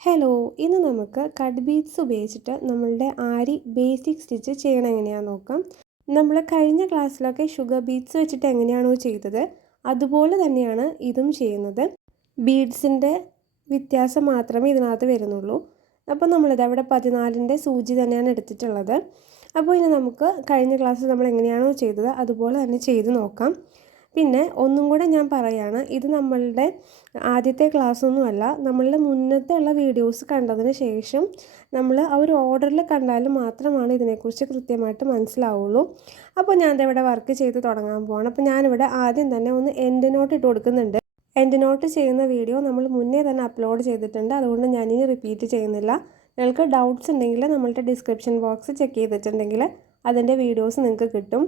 Hello ഇന്ന് നമുക്ക് cut beads ഉപയോഗിച്ചിട്ട് നമ്മളുടെ ആരി ബേസിക് സ്റ്റിച്ച് ചെയ്യണം എങ്ങനെയാണെന്ന് നോക്കാം. നമ്മൾ കഴിഞ്ഞ ക്ലാസ്സിലൊക്കെ ഷുഗർ ബീഡ്സ് വെച്ചിട്ട് എങ്ങനെയാണോ ചെയ്തത് അതുപോലെ തന്നെയാണ് ഇതും ചെയ്യുന്നത്. ബീഡ്സിന്റെ വ്യത്യാസം മാത്രമേ ഇതിനകത്ത് വരുന്നുള്ളൂ. അപ്പോൾ നമ്മളിത് അവിടെ പതിനാലിന്റെ സൂചി തന്നെയാണ് എടുത്തിട്ടുള്ളത്. അപ്പോൾ ഇനി നമുക്ക് കഴിഞ്ഞ ക്ലാസ്സിൽ നമ്മൾ എങ്ങനെയാണോ ചെയ്തത് അതുപോലെ തന്നെ ചെയ്ത് നോക്കാം. പിന്നെ ഒന്നും കൂടെ ഞാൻ പറയാണ് ഇത് നമ്മളുടെ ആദ്യത്തെ ക്ലാസ് ഒന്നുമല്ല നമ്മളുടെ മുന്നത്തെ ഉള്ള വീഡിയോസ് കണ്ടതിന് ശേഷം നമ്മൾ ആ ഒരു ഓർഡറിൽ കണ്ടാൽ മാത്രമാണ് ഇതിനെക്കുറിച്ച് കൃത്യമായിട്ട് മനസ്സിലാവുള്ളൂ. അപ്പോൾ ഞാൻ ഇവിടെ വർക്ക് ചെയ്ത് തുടങ്ങാൻ പോവാണ്. അപ്പോൾ ഞാനിവിടെ ആദ്യം തന്നെ ഒന്ന് എൻഡ് നോട്ട് ഇട്ട് കൊടുക്കുന്നുണ്ട്. എൻഡ് നോട്ട് ചെയ്യുന്ന വീഡിയോ നമ്മൾ മുന്നേ തന്നെ അപ്ലോഡ് ചെയ്തിട്ടുണ്ട്. അതുകൊണ്ട് ഞാനിനി റിപ്പീറ്റ് ചെയ്യുന്നില്ല. നിങ്ങൾക്ക് ഡൗട്ട്സ് ഉണ്ടെങ്കിൽ നമ്മളുടെ ഡിസ്ക്രിപ്ഷൻ ബോക്സ് ചെക്ക് ചെയ്തിട്ടുണ്ടെങ്കിൽ അതിന്റെ വീഡിയോസ് നിങ്ങൾക്ക് കിട്ടും.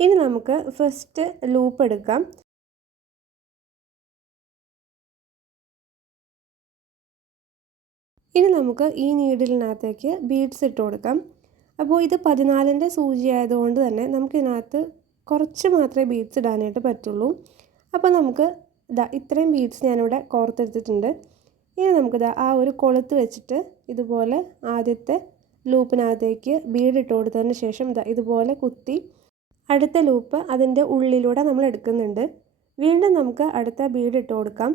ഇനി നമുക്ക് ഫസ്റ്റ് ലൂപ്പ് എടുക്കാം. ഇനി നമുക്ക് ഈ നീഡിലിനകത്തേക്ക് ബീഡ്സ് ഇട്ട് കൊടുക്കാം. അപ്പോൾ ഇത് പതിനാലിന്റെ സൂചി ആയതുകൊണ്ട് തന്നെ നമുക്ക് ഇതിനകത്ത് കുറച്ച് മാത്രമേ ബീഡ്സ് ഇടാനായിട്ട് പറ്റുള്ളൂ. അപ്പോൾ നമുക്ക് ഇതാ ഇത്രയും ബീഡ്സ് ഞാനിവിടെ കോർത്തെടുത്തിട്ടുണ്ട്. ഇനി നമുക്കിതാ ആ ഒരു കൊളുത്ത് വെച്ചിട്ട് ഇതുപോലെ ആദ്യത്തെ ലൂപ്പിനകത്തേക്ക് ബീഡ് ഇട്ട് കൊടുത്തതിന് ശേഷം ഇതാ ഇതുപോലെ കുത്തി അടുത്ത ലൂപ്പ് അതിന്റെ ഉള്ളിലൂടെ നമ്മൾ എടുക്കുന്നുണ്ട്. വീണ്ടും നമുക്ക് അടുത്ത ബീഡ് ഇട്ട് കൊടുക്കാം.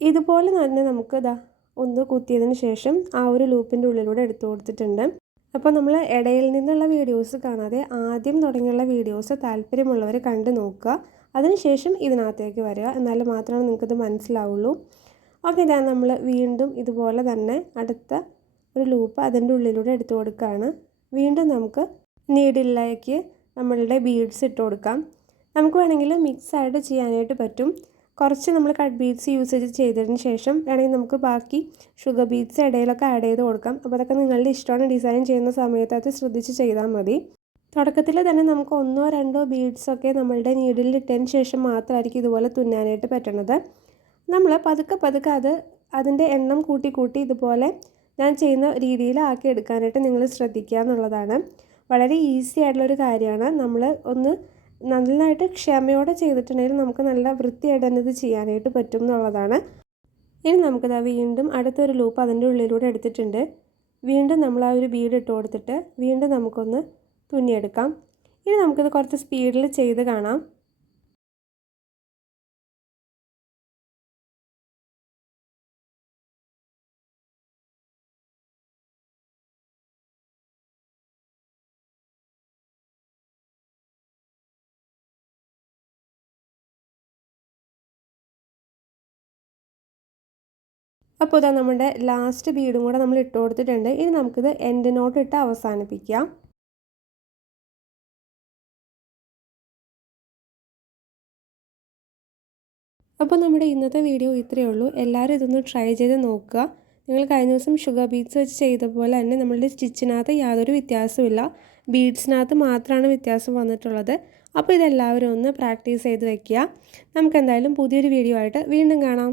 ഇതുപോലെ തന്നെ നമുക്ക് ഇതാ ഒന്ന് കുത്തിയതിന് ശേഷം ആ ഒരു ലൂപ്പിന്റെ ഉള്ളിലൂടെ എടുത്തു കൊടുത്തിട്ടുണ്ട്. അപ്പോൾ നമ്മൾ ഇടയിൽ നിന്നുള്ള വീഡിയോസ് കാണാതെ ആദ്യം തുടങ്ങിയുള്ള വീഡിയോസ് താല്പര്യമുള്ളവർ കണ്ടു നോക്കുക. അതിനുശേഷം ഇതിനകത്തേക്ക് വരിക. എന്നാൽ മാത്രമേ നിങ്ങൾക്കിത് മനസ്സിലാവുള്ളൂ. ഓക്കെ ഇതാ നമ്മൾ വീണ്ടും ഇതുപോലെ തന്നെ അടുത്ത ഒരു ലൂപ്പ് അതിന്റെ ഉള്ളിലൂടെ എടുത്തു കൊടുക്കുകയാണ്. വീണ്ടും നമുക്ക് നീഡിലേക്ക് നമ്മളുടെ ബീഡ്സ് ഇട്ട് കൊടുക്കാം. നമുക്ക് വേണമെങ്കിൽ മിക്സ് ആയിട്ട് ചെയ്യാനായിട്ട് പറ്റും. കുറച്ച് നമ്മൾ കട്ട് ബീഡ്സ് യൂസേജ് ചെയ്തതിന് ശേഷം വേണമെങ്കിൽ നമുക്ക് ബാക്കി ഷുഗർ ബീഡ്സ് ഇടയിലൊക്കെ ആഡ് ചെയ്ത് കൊടുക്കാം. അപ്പോൾ അതൊക്കെ നിങ്ങളുടെ ഇഷ്ടമാണ്. ഡിസൈൻ ചെയ്യുന്ന സമയത്ത് അത് ശ്രദ്ധിച്ച് ചെയ്താൽ മതി. തുടക്കത്തിൽ തന്നെ നമുക്ക് ഒന്നോ രണ്ടോ ബീഡ്സൊക്കെ നമ്മളുടെ നീഡിലിൽ ഇട്ടതിന് ശേഷം മാത്രമായിരിക്കും ഇതുപോലെ തുന്നാനായിട്ട് പറ്റണത്. നമ്മൾ പതുക്കെ പതുക്കെ അത് അതിന്റെ എണ്ണം കൂട്ടി കൂട്ടി ഇതുപോലെ ഞാൻ ചെയ്യുന്ന രീതിയിൽ ആക്കി എടുക്കാനായിട്ട് നിങ്ങൾ ശ്രദ്ധിക്കുക എന്നുള്ളതാണ്. വളരെ ഈസി ആയിട്ടുള്ളൊരു കാര്യമാണ്. നമ്മൾ ഒന്ന് നന്നായിട്ട് ക്ഷമയോടെ ചെയ്തിട്ടുണ്ടെങ്കിൽ നമുക്ക് നല്ല വൃത്തിയായിട്ട് തന്നെ ഇത് ചെയ്യാനായിട്ട് പറ്റും എന്നുള്ളതാണ്. ഇനി നമുക്കിത് വീണ്ടും അടുത്തൊരു ലൂപ്പ് അതിന്റെ ഉള്ളിലൂടെ എടുത്തിട്ടുണ്ട്. വീണ്ടും നമ്മൾ ആ ഒരു ബീഡ് ഇട്ട് കൊടുത്തിട്ട് വീണ്ടും നമുക്കൊന്ന് തുന്നിയെടുക്കാം. ഇനി നമുക്കിത് കുറച്ച് സ്പീഡിൽ ചെയ്ത് കാണാം. അപ്പോൾ ഇതാ നമ്മുടെ ലാസ്റ്റ് ബീഡും കൂടെ നമ്മൾ ഇട്ട് കൊടുത്തിട്ടുണ്ട്. ഇനി നമുക്കിത് എൻഡ് നോട്ട് ഇട്ട് അവസാനിപ്പിക്കാം. അപ്പോൾ നമ്മുടെ ഇന്നത്തെ വീഡിയോ ഇത്രയേ ഉള്ളൂ. എല്ലാവരും ഇതൊന്ന് ട്രൈ ചെയ്ത് നോക്കുക. നിങ്ങൾ കഴിഞ്ഞ ദിവസം ഷുഗർ ബീഡ്സ് വെച്ച് ചെയ്ത പോലെ തന്നെ നമ്മളുടെ സ്റ്റിച്ചിനകത്ത് യാതൊരു വ്യത്യാസമില്ല ബീഡ്സിനകത്ത് മാത്രമാണ് വ്യത്യാസം വന്നിട്ടുള്ളത്. അപ്പോൾ ഇതെല്ലാവരും ഒന്ന് പ്രാക്ടീസ് ചെയ്ത് വയ്ക്കുക നമുക്ക് എന്തായാലും പുതിയൊരു വീഡിയോ ആയിട്ട് വീണ്ടും കാണാം.